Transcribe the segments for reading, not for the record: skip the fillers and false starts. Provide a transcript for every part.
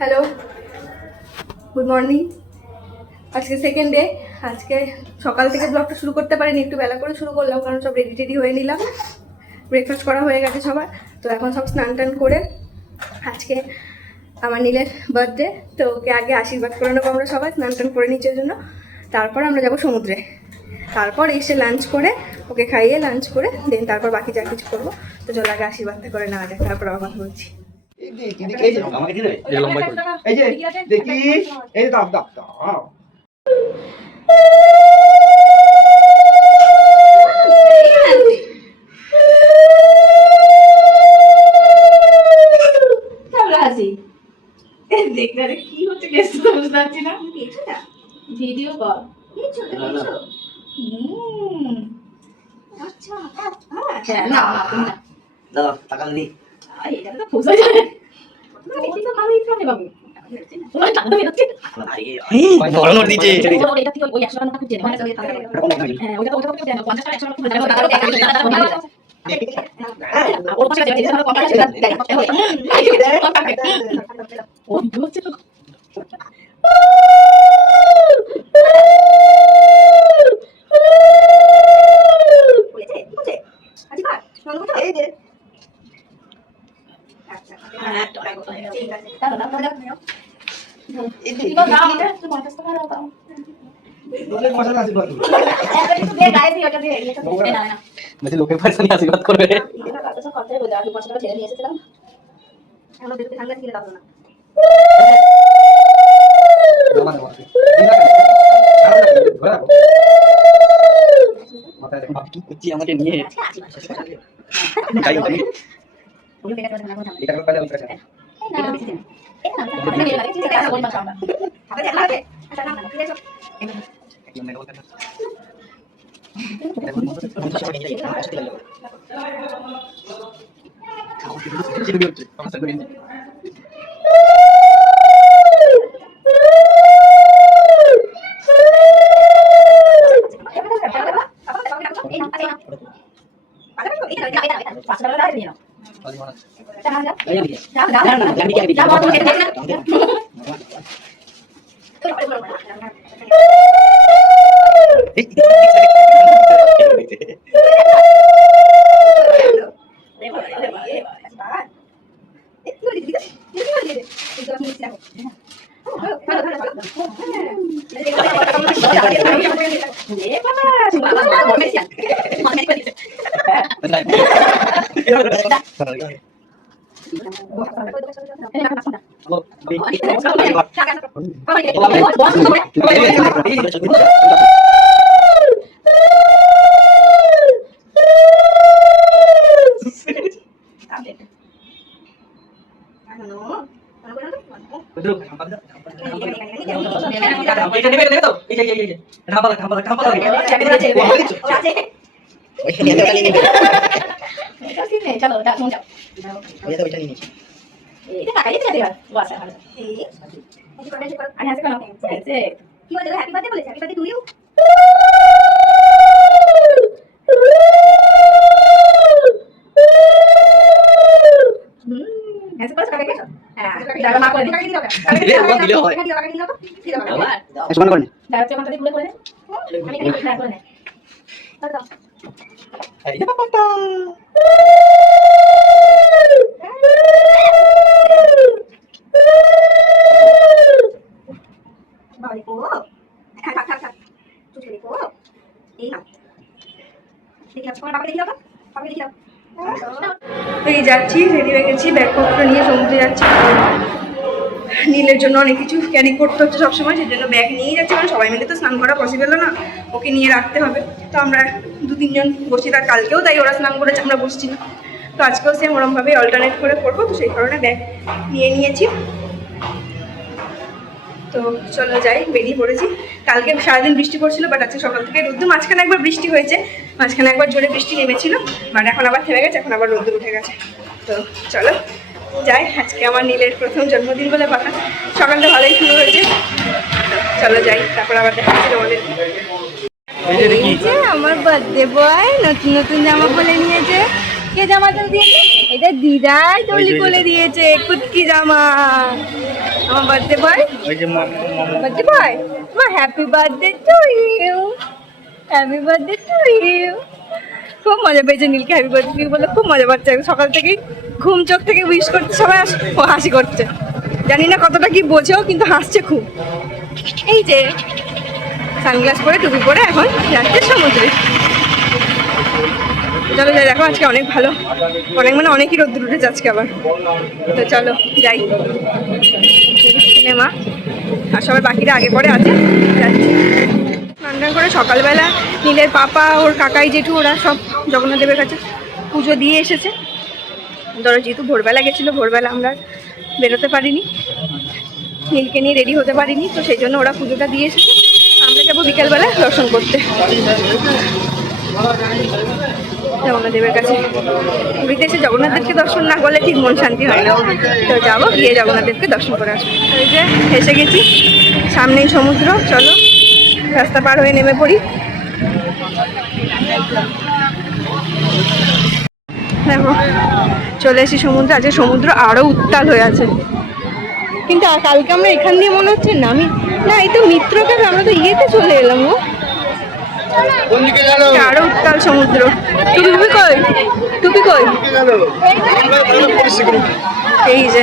Hello, good morning. আজকে second day. আজকে সকাল থেকে ব্লগটা শুরু করতে পারিনি, একটু বেলা করে শুরু করলাম কারণ সব রেডি টেডি হয়ে নিলাম। ব্রেকফাস্ট করা হয়ে গেছে সবার, তো এখন সব স্নান টান করে আজকে আমার নীলের বার্থডে, তো ওকে আগে আশীর্বাদ করে নেবো আমরা সবাই স্নান টান করে নিচের জন্য। তারপর আমরা যাবো সমুদ্রে, তারপর এসে লাঞ্চ করে ওকে খাইয়ে লাঞ্চ করে দেন তারপর বাকি যা কিছু করবো। তো চল আগে আশীর্বাদটা করে নেওয়া যায়, তারপর আবার কথা বলছি। কি হচ্ছে বুঝতে পারছি না। ভিডিও কল লোকের পয়সা নিয়ে আশীর্বাদ করবে। আমাকে নিয়ে এই যাচ্ছি, রেডি হয়ে গেছি, ব্যাগপত্র নিয়ে সমুদ্রে যাচ্ছি। নীলের জন্য অনেক কিছু ক্যারি করতে হচ্ছে সবসময়, সেই জন্য ব্যাগ নিয়েই যাচ্ছি, কারণ সবাই মিলে তো স্নান করা পসিবল না, ওকে নিয়ে রাখতে হবে। তো আমরা 2-3 জন বসছি, তার কালকেও তাই ওরা স্নান করেছে, আমরা বসছি না। তো আজকেও সেম ওরমভাবে অল্টারনেট করে করবো, তো সেই কারণে ব্যাগ নিয়ে নিয়েছি। তো চলো যাই, বেরিয়ে পড়েছি। কালকে সারাদিন বৃষ্টি পড়ছিল, বাট আজকে সকাল থেকে রোদ্দুর, মাঝখানে একবার বৃষ্টি হয়েছে, মাঝখানে একবার জোরে বৃষ্টি নেমেছিল, বাট এখন আবার থেমে গেছে, এখন আবার রোদ্দুর উঠে গেছে। তো চলো যাই, আজকে আমার নীলের প্রথম জন্মদিন বলে কথা, সকালটা ভালোই শুরু হয়েছে। চলো যাই, তারপর আবার দেখা হচ্ছে তোমাদের। আমার বার্থডে বয় নতুন নতুন জামা পরে নিয়েছে। কে জামাটা দিয়েছে? এটা দিদাই তৈরি করে দিয়েছে, কুটকি জামা। আমার মা বার্থডে বয়, বার্থডে বয়, মা happy birthday to you, happy birthday to you. খুব মজা পেয়েছে নীলকে হ্যাপি বার্থডে টু ইউ বলে, খুব মজা পাচ্ছে। সকাল থেকেই ঘুম চোখ থেকে উইশ করছে সবাই, ও হাসি করছে। জানি না কতটা কি বোঝেও, কিন্তু হাসছে খুব। এই যে সানগ্লাস পরে টুপি পরে এখন যাচ্ছে সমুদ্রে। চলো যাই, দেখো আজকে অনেক ভালো, অনেক মানে অনেকই রোদ্দুর উঠেছে আজকে আবার। তো চলো যাই, মা আর সবাই বাকিরা আগে পরে আছে, যাচ্ছি। স্নান টান করে সকালবেলা নীলের পাপা, ওর কাকাই জেঠু ওরা সব জগন্নাথ দেবের কাছে পুজো দিয়ে এসেছে। ধরো যেহেতু ভোরবেলা গেছিলো, ভোরবেলা আমরা বেরোতে পারিনি, নীলকে নিয়ে রেডি হতে পারিনি, তো সেই জন্য ওরা পুজোটা দিয়ে এসেছে। আমরা যাবো বিকেলবেলা দর্শন করতে জগন্নাথ দেবের কাছে। পুরীতে এসে জগন্নাথ দেবকে দর্শন না করলে ঠিক মন শান্তি হয় না, তো যাবো, গিয়ে জগন্নাথ দেবকে দর্শন করে আসবো। এই যে এসে গেছি, সামনেই সমুদ্র, চলো রাস্তা পার হয়ে নেমে পড়ি। দেখো চলে এসেছি সমুদ্র। আজকে সমুদ্র আরো উত্তাল হয়ে আছে, কিন্তু কালকে আমরা এখান দিয়ে মনে হচ্ছে নামি না, এই তো মিত্রকার, আমরা তো ইয়েতে চলে এলাম। ও আরো উত্তাল সমুদ্র। টুপি কই, টুপি কই? এই যে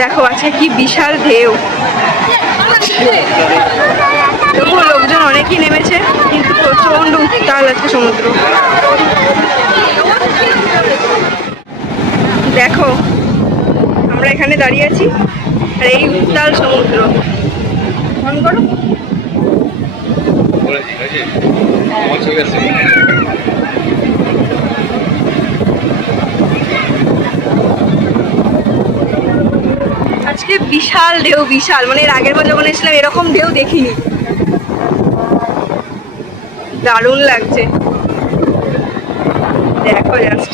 দেখো আজকে কি বিশাল ঢেউ। তবুও লোকজন অনেকই নেমেছে, কিন্তু প্রচন্ড উত্তাল আজকে সমুদ্র। দেখো আমরা এখানে দাঁড়িয়ে আছি আর এই উত্তাল সমুদ্র। ফোন করো। আজকে বিশাল ঢেউ, বিশাল, মানে এর আগের বার যখন এসেছিলাম এরকম ঢেউ দেখিনি। দারুণ লাগছে। দেখো জাস্ট,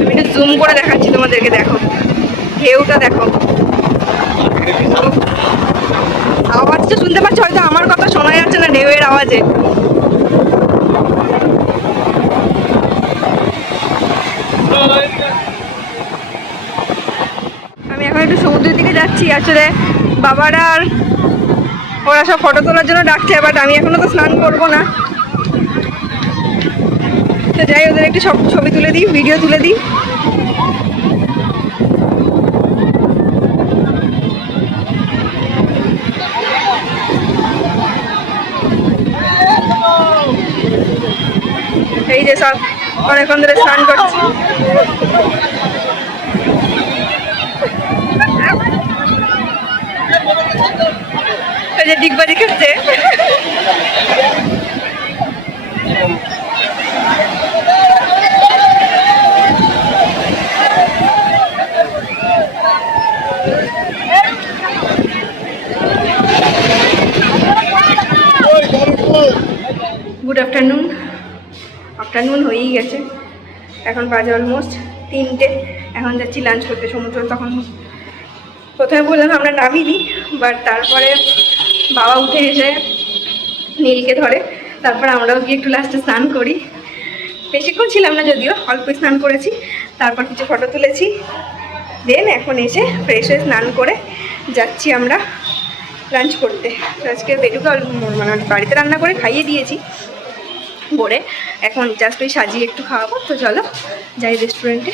আমি একটু জুম করে দেখাচ্ছি তোমাদেরকে, দেখো ঢেউটা দেখো। আওয়াজটা শুনতে পাচ্ছ, হয়তো আমার কথা শোনা যাচ্ছে না ঢেউয়ের আওয়াজে। আমি এখন একটু সমুদ্রের দিকে যাচ্ছি, আসলে বাবারা আর ওরা সব ফটো তোলার জন্য ডাকছে, বাট আমি এখনো তো স্নান করবো না। তো যাই, ওদের একটু সব ছবি তুলে দিই, ভিডিও তুলে দিই। এই যে সব অনেকক্ষণ ধরে স্নান করছে। এই যে ডিগবাজি খাচ্ছে। Good afternoon. আফটারনুন হয়েই গেছে, এখন বাজে অলমোস্ট 3টে। এখন যাচ্ছি লাঞ্চ করতে সমুদ্র। তখন প্রথমে বললাম আমরা নামিনি, বাট তারপরে বাবা উঠে এসে নীলকে ধরে, তারপর আমরাও গিয়ে একটু লাস্টে স্নান করি। বেশিক্ষণ ছিলাম না, যদিও অল্প স্নান করেছি, তারপর কিছু ফটো তুলেছি। দেন এখন এসে ফ্রেশ হয়ে স্নান করে যাচ্ছি আমরা লাঞ্চ করতে। আজকে বেটুকে মানে বাড়িতে রান্না করে খাইয়ে দিয়েছি বলে, এখন জাস্ট ওই সাজিয়ে একটু খাওয়াবো। তো চলো যাই রেস্টুরেন্টে।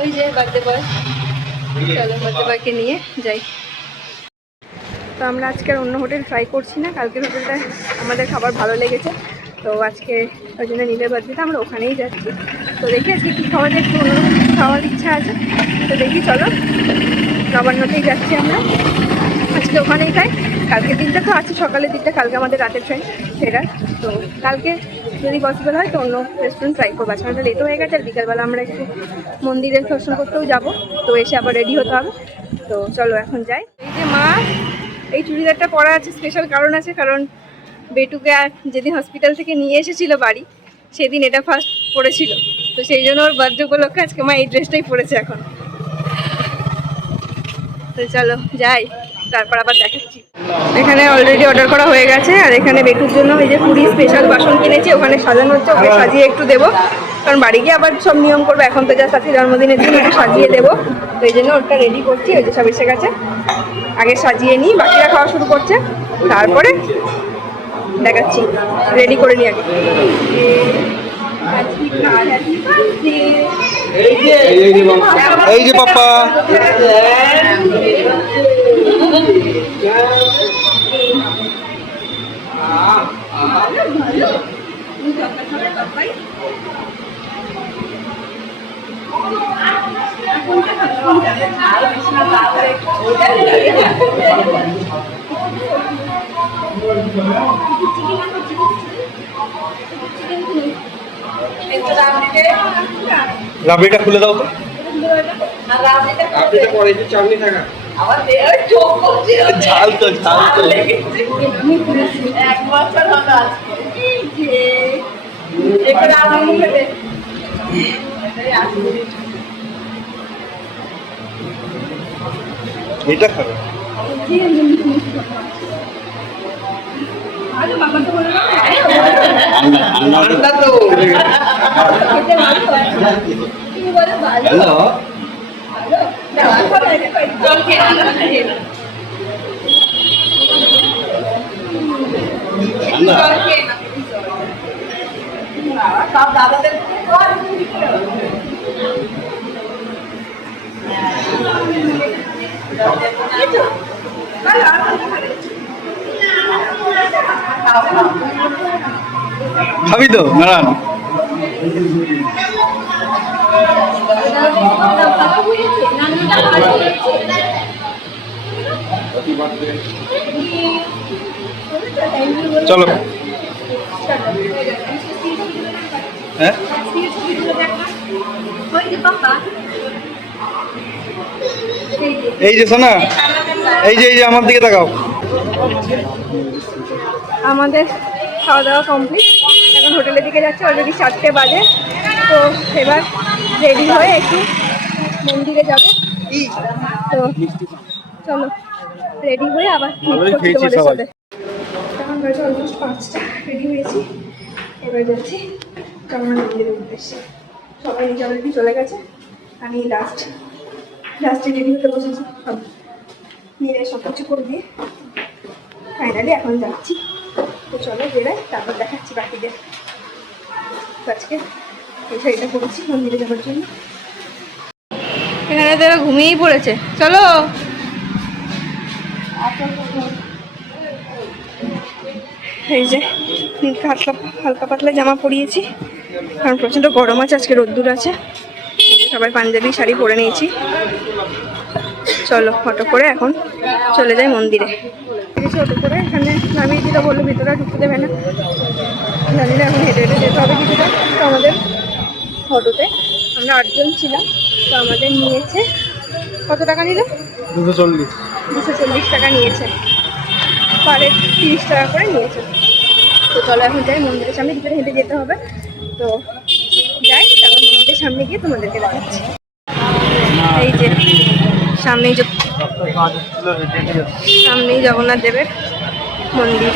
ওই যে বার্থডে বয়, চলো বার্থডে বয়কে নিয়ে যাই। তো আমরা আজকে আর অন্য হোটেল ট্রাই করছি না, কালকের হোটেলটায় আমাদের খাবার ভালো লেগেছে, তো আজকে ওই জন্য নীলের বার্থডেতে আমরা ওখানেই যাচ্ছি। তো দেখি আজকে কী খাওয়া যায়, একটু অন্য খাওয়ার ইচ্ছা আছে, তো দেখি চলো নবান্নতেই যাচ্ছি আমরা আজকে, ওখানেই খাই। কালকে দিনটা তো আছে, সকালের দিনটা, কালকে আমাদের রাতের ট্রেন ফেরার। তো কালকে যদি পসিবল হয় তো অন্য রেস্টুরেন্ট ট্রাই করবো। আজকে আমাদের লেট হয়ে গেছে, আর বিকালবেলা আমরা একটু মন্দিরের দর্শন করতেও যাবো, তো এসে আবার রেডি হতে হবে। তো চলো এখন যাই। এই যে মা এই চুড়িদারটা পরা আছে, স্পেশাল কারণ আছে, কারণ বেটুকে যেদিন হসপিটাল থেকে নিয়ে এসেছিলো বাড়ি, সেদিন এটা ফার্স্ট পরেছিল, তো সেই জন্য ওর বার্থডে উপলক্ষে আজকে মা এই ড্রেসটাই পরেছে এখন। তো চলো যাই, তারপর আবার দেখাচ্ছি। এখানে অলরেডি অর্ডার করা হয়ে গেছে, আর এখানে বেটুর জন্য এই যে পুরি স্পেশাল বাসন কিনেছি, ওখানে সাজানো হচ্ছে, ওকে সাজিয়ে একটু দেবো। কারণ বাড়ি গিয়ে আবার সব নিয়ম করবো। এখন তো জাস্ট আজকে জন্মদিনের দিন একটু সাজিয়ে দেবো, তো এই জন্য ওটা রেডি করছি। ওই যে সব এসে গেছে, আগে সাজিয়ে নিই, বাকিরা খাওয়া শুরু করছে, তারপরে দেখাচ্ছি। রেডি করে নিই আগে। এই যে পাপা, রাবড়িটা খুলে দাও তো। ঝাল তো ঝাল তো। এটা খাবে? ঠান্ডা তো। হ্যালো, খাবি তো? নারায়ণ, চলো। হ্যাঁ, এই যে শোনা, এই যে আমার দিকে তাকাও। আমাদের খাওয়া দাওয়া কমপ্লিট, এখন হোটেলের দিকে যাচ্ছে। অলরেডি 4টে বাজে, তো এবার রেডি হয়ে একটু মন্দিরে যাব। তো চলো রেডি হয়ে আবার meet করছি তোমাদের সাথে। এখন বাজে অলমোস্ট 5টা, রেডি হয়েছি, এবার যাচ্ছি জগন্নাথ মন্দিরের উদ্দেশ্যে। সবাই নিজে অলরেডি চলে গেছে, আমি লাস্টে রেডি হতে বসেছি, সব নিয়ে সব কিছু করে দিয়ে ফাইনালি এখন যাচ্ছি। তো চলো বেরোয়, তারপর দেখাচ্ছি বাকিদের। আজকে এই শাড়িটা পরেছি মন্দিরে যাওয়ার জন্য। এখানে তারা ঘুমিয়েই পড়েছে, চলো। এই যে হালকা পাতলা জামা পরিয়েছি, কারণ প্রচণ্ড গরম আছে, আজকে রোদ্দুর আছে। সবাই পাঞ্জাবি শাড়ি পরে নিয়েছি। চলো অটো করে এখন চলে যাই মন্দিরে। অটো করে এখানে নামিয়ে দিতে বললো, ভিতরে ঢুকতে দেবে না, জানি না, এখন হেঁটে হেঁটে যেতে হবে কিছুটা। তো আমাদের অটোতে আমরা 8 জন ছিলাম, তো আমাদের নিয়েছে কত টাকা নিল? 240 টাকা নিয়েছে, পারে 30 টাকা করে নিয়েছে। তো চলো এখন যাই মন্দিরের সামনে, ভিতরে হেঁটে যেতে হবে। তো যাই, তারপর মন্দিরের সামনে গিয়ে তোমাদেরকে দেখাচ্ছি। এই যে সামনেই জগন্নাথ দেবের মন্দির।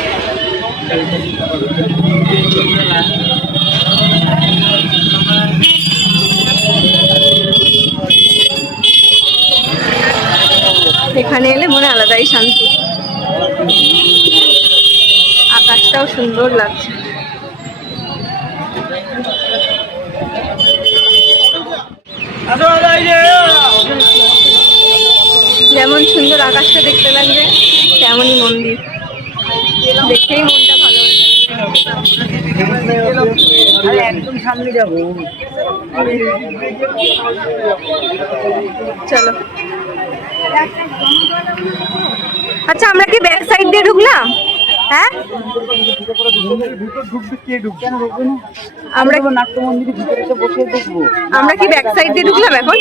এখানে এলে মনে আলাদাই শান্তি, আকাশটাও সুন্দর লাগছে। যেমন সুন্দর আকাশটা দেখতে লাগবে, তেমনই মন্দির দেখতেই মনটা ভালো হয়ে যাবে। একদম সামনে যাবো। চলো, আচ্ছা আমরা কি ব্যাক সাইড দিয়ে ঢুকলাম? হ্যাঁ, আমরা নাট্য মন্দিরের ভিতরে বসে দেখবো। আমরা কি ব্যাক সাইড দিয়ে ঢুকলাম এখন?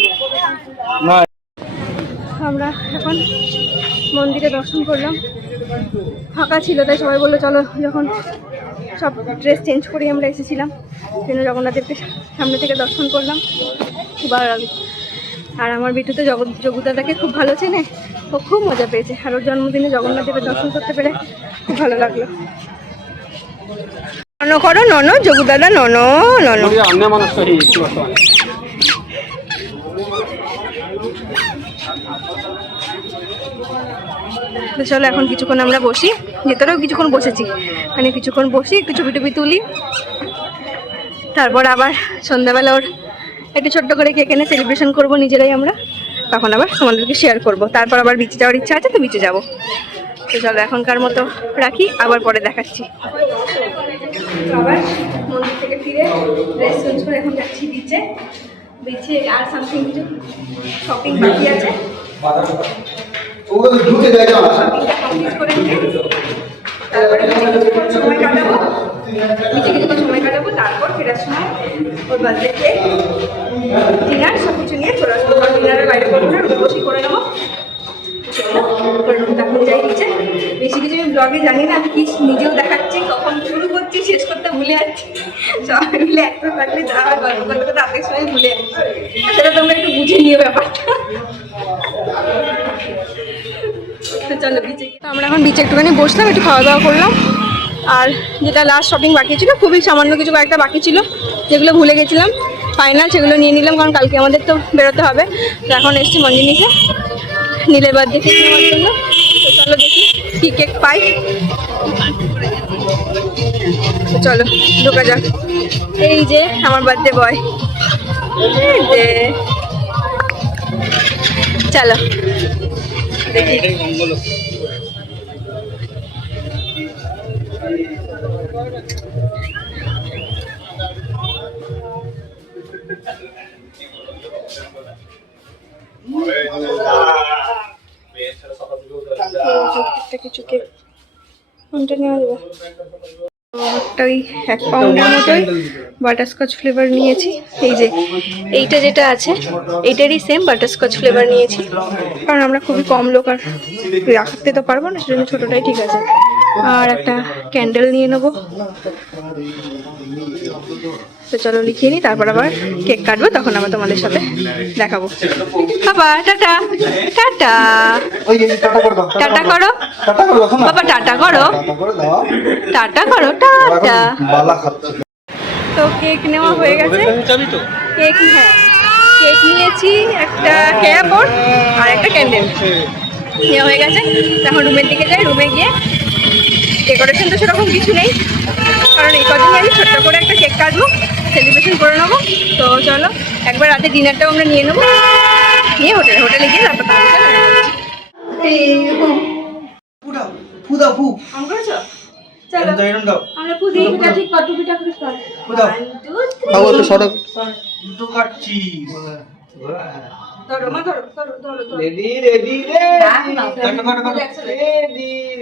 না, আমরা এখন মন্দিরে দর্শন করলাম, ফাঁকা ছিল, তাই সবাই বললো চলো, যখন সব ড্রেস চেঞ্জ করে আমরা এসেছিলাম, সেজন্য জগন্নাথদেবকে সামনে থেকে দর্শন করলাম, খুব ভালো লাগলো। আর আমার বিটু তো জগুদাদাকে খুব ভালো চেনে, ও খুব মজা পেয়েছে, আর ওর জন্মদিনে জগন্নাথদেবের দর্শন করতে পেরে খুব ভালো লাগলো। ননো করো, ননো, যোগু দাদা, ননো, ননো। তো চলো এখন কিছুক্ষণ আমরা বসি, ভেতরেও কিছুক্ষণ বসেছি, মানে কিছুক্ষণ বসি, একটু ছবি টবি তুলি, তারপর আবার সন্ধ্যাবেলা ওর একটু ছোট্ট করে কেক এনে সেলিব্রেশন করবো নিজেরাই আমরা, তখন আবার তোমাদেরকে শেয়ার করবো। তারপর আবার বিচে যাওয়ার ইচ্ছা আছে, তো বিচে যাবো। তো চলো এখনকার মতো রাখি, আবার পরে দেখাচ্ছি। আবার মন্দির থেকে ফিরে ড্রেস চেঞ্জ করে এখন যাচ্ছি বিচে। বিচে আর সামথিং কিছু শপিং বাকি আছে, শপিংটা কমপ্লিট করে নিয়ে তারপরে বিচে কিছুক্ষণ সময় কাটাবো, তারপর ফেরার সময় ওর বার্থডে কেক, ডিনার সব কিছু নিয়ে চলে আসবো। কারণ ডিনারের বাইরে করবো না, রুমে বসেই করে নেবো। এখন যাই নিচে। বেশি কিছু আমি ব্লগে জানি না, আমি কি নিজেও দেখাচ্ছি, কখন শুরু করছি, শেষ করতে ভুলে যাচ্ছি। সবাই মিলে একটা থাকলে যা হয় গল্প করতে করতে আধেক সময় ভুলে যাচ্ছি, সেটা তোমরা একটু বুঝে নিও ব্যাপারটা। তো চলো বিচে, তো আমরা এখন বিচে একটুখানি বসলাম, একটু খাওয়া দাওয়া করলাম। আর যেটা লাস্ট শপিং বাকি ছিল, খুবই সামান্য কিছু কয়েকটা বাকি ছিল যেগুলো ভুলে গেছিলাম, ফাইনাল সেগুলো নিয়ে নিলাম, কারণ কালকে আমাদের তো বেরোতে হবে। তো এখন এসছি মঞ্জিনিকে নীলের বার্থডে কেক নেওয়ার জন্য। তো চলো দেখি কি কেক পাই, চলো ঢোকা যাক। এই যে আমার বার্থডে বয়, যে চলো দেখি। কিছু কেক কোনটা নেওয়া যাবে? ওই 1 পাউন্ডের মতোই বাটারস্কচ ফ্লেভার নিয়েছি। এই যে এইটা যেটা আছে এইটারই সেম বাটারস্কচ ফ্লেভার নিয়েছি, কারণ আমরা খুবই কম লোক আর রাখতে তো পারবো না, সেজন্য ছোটোটাই ঠিক আছে। আর একটা ক্যান্ডেল নিয়ে নেবো। তো চলো লিখিয়ে নিই, তারপর আবার কেক কাটবো, তখন আবার তোমাদের সাথে দেখাবো। বাবা টাটা, টাটা, টাটা করো বাবা, টাটা করো, টাটা করো, টাটা। তো কেক নেওয়া হয়ে গেছে, কেক, হ্যাঁ কেক নিয়েছি, একটা ক্যাপ ওর আর একটা ক্যান্ডেল নেওয়া হয়ে গেছে। এখন রুমের দিকে যাই, রুমে গিয়ে ডেকোরেশন তো সেরকম কিছু নেই, কারণ এই কদিনই আমি ছোট্ট করে একটা কেক কাটবো, সেলিব্রেশন করে নেবো। তো চলো একবার রাতে ডিনারটাও আমরা নিয়ে নেবো, নিয়ে হোটেলে গিয়ে তারপর রেডি রেডি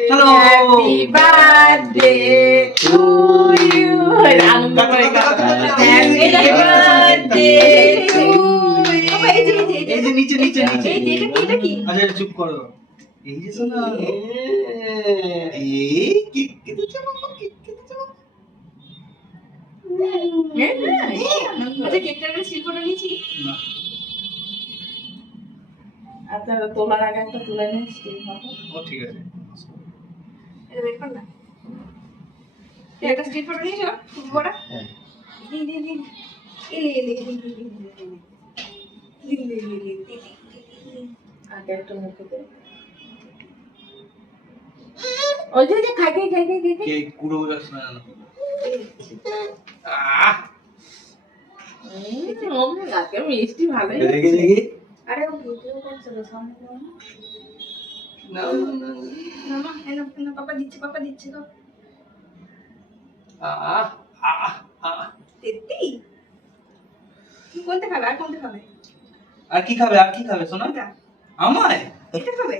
চলো। Happy birthday to you, birthday to you. এই যে নিচে নিচে নিচে, এটা কি? আচ্ছা চুপ করো। এই যে শোনা, এই কেক কেটে চলো, কেক কেটে চলো। আচ্ছা কেকটার একটা শিল্পটা নিয়েছি না আচ্ছা তোলার আগে একটা তুলে নিচ্ছি। ও ঠিক আছে, এটা বের কর না। একটা স্ট্রিট ফটো নিয়েছো খুব বড়? হ্যাঁ দি দি দি এলে এলে আগে একটা মুখে দে। ওই যে খাই খাই খাই খাই খাই কেক পুরো যাচ্ছে না না। আহ আজকে মিষ্টি ভালোই। দেখি দেখি, আরে ও ভিডিও করছে তো সামনে না না না না এনা পাপা দিচ্ছে তো আহ আহ আহ। তেত্তি কোনটা খাবে আর কোনটা খাবে? আর কি খাবে, আর কি খাবে শোনা? এটা আমায় এটা খাবে?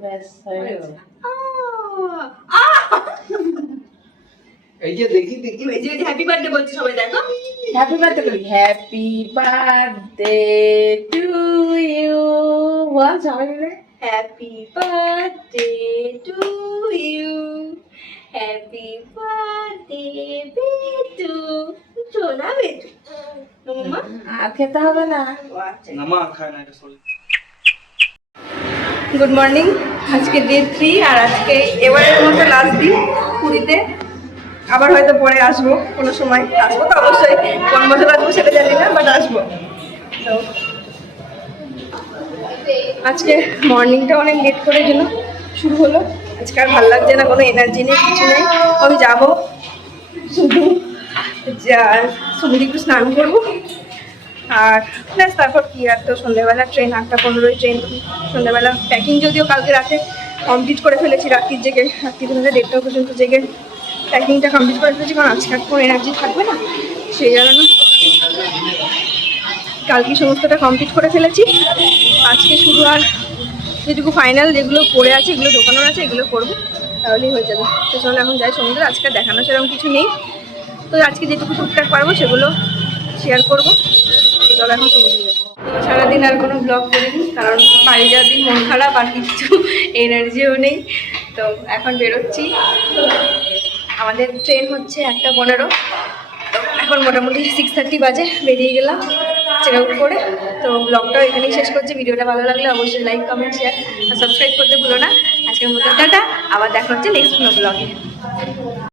ব্যাস হয়ে গেছে। এই যে দেখি দেখি, এই যে হ্যাপি বার্থডে বলছি সবাই দেখো। হ্যাপি বার্থডে করি। হ্যাপি বার্থডে টু ইউ, বল সবাই মিলে। Happy birthday to you, happy birthday বেটু। চোনা বেটু মামা আর খেতে হবে না। আচ্ছা না মা খায় না, এটা সরি। Good morning. আজকে ডে 3 আর আজকে এবারের মতো লাস্ট দিন পুরীতে। আবার হয়তো পরে আসবো, কোনো সময় আসবো তো অবশ্যই, কোন বছর আসবো সেটা জানি না, বাট আসবো। তো আজকে মর্নিংটা অনেক লেট করে যেন শুরু হলো। আজকে আর ভালো লাগছে না, কোনো এনার্জি নেই, কিছু নেই। আমি যাবো শুধু সমুদ্রে একটু স্নান করবো আর ব্যাস, তারপর কি আর, তো সন্ধ্যেবেলা ট্রেন 8:15 ট্রেন। সন্ধ্যেবেলা প্যাকিং যদিও কালকে রাতে কমপ্লিট করে ফেলেছি, রাত্রির জেগে, রাত্রি 1:30 পর্যন্ত জেগে প্যাকিংটা কমপ্লিট করে ফেলেছি, কারণ আজকে আর কোনো এনার্জি থাকবে না, সেই জন্য কালকে সমস্তটা কমপ্লিট করে ফেলেছি। আজকে শুধু আর যেটুকু ফাইনাল যেগুলো পড়ে আছে, এগুলো ঢোকানোর আছে, এগুলো করবো, তাহলেই হয়ে যাবে। তো চলো এখন যাই সমুদ্রে। আজকে দেখানো সেরকম কিছু নেই, তো আজকে যেটুকু টুকটাক পারবো সেগুলো শেয়ার করবো। চলো এখন সমুদ্রে যাবো। সারাদিন আর কোনো ব্লগ করিনি, কারণ বাড়ি যাওয়ার দিন মন খারাপ আর কিছু এনার্জিও নেই। তো এখন বেরোচ্ছি, আমাদের ট্রেন হচ্ছে 1:15। তো এখন মোটামুটি 6:30 বাজে, বেরিয়ে গেলাম চেক আউট করে। তো ব্লগটাও এখানেই শেষ করছি। ভিডিওটা ভালো লাগলে অবশ্যই লাইক, কমেন্ট, শেয়ার আর সাবস্ক্রাইব করতে ভুলো না। আজকের মতো টাটা, আবার দেখা হচ্ছে নেক্সট কোনো ব্লগে।